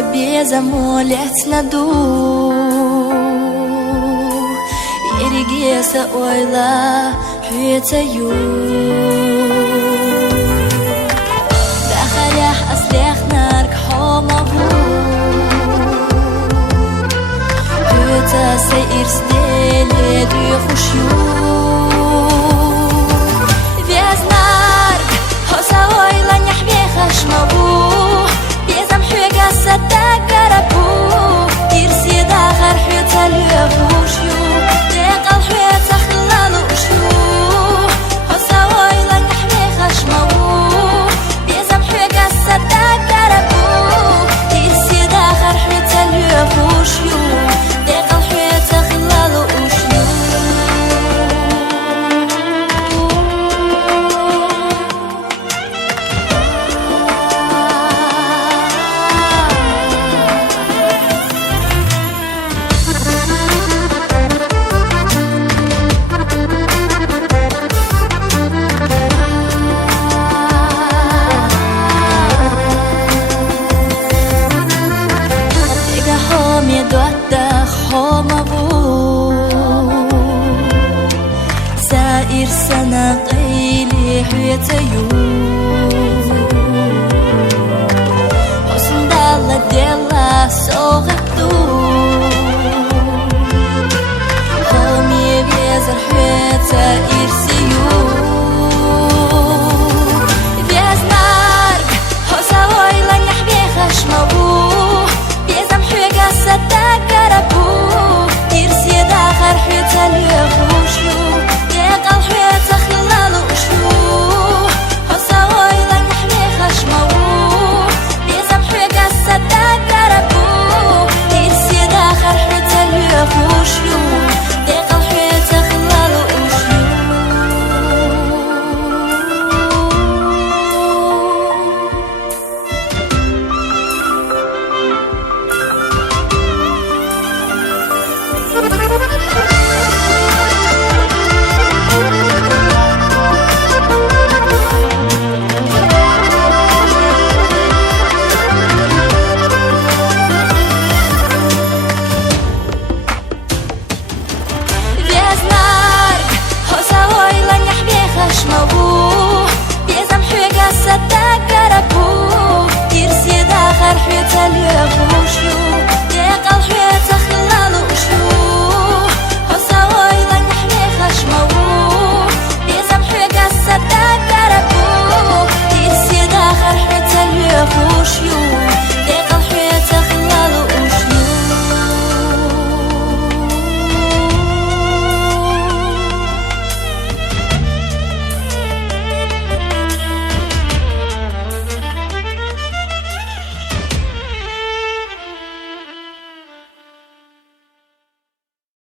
بيزمولت ندو يرجيس أويلا حيتيو دخل أصليخ نارك حومه حيتا سير سديل دي خشيو بيز نارك حوسا أويلا نحبي خشمه بيزم حيقا ستاك قربو يرسي داخر حيتا ليخوشيو ديقل حيتا خلالو شو حوسا أويلا نحبي خشمه بيزم حيقا ستاك قربو يرسي داخر حيتا ليخوشيو ديقل حيتا خلالو شو سائر سنة قيلي حيتيو حسن دالة ديلا سوغتو همي بيزر حيتا إرسيو بيز نارك حوسا ويلا نحبي خشمه بيزم حيقا ستاك قربو يرسي داخر حيتا ليخوشيو ديقل حيتا خلالو شو حوسا ويلا نحبي خشمه بيزم حيقا ستاك قربو يرسي داخر حيتا ليخوشيو ديقل حيتا خلالو شو بيزم حيقا ستاك قربو يرسي داخر حيتا ليخوشيو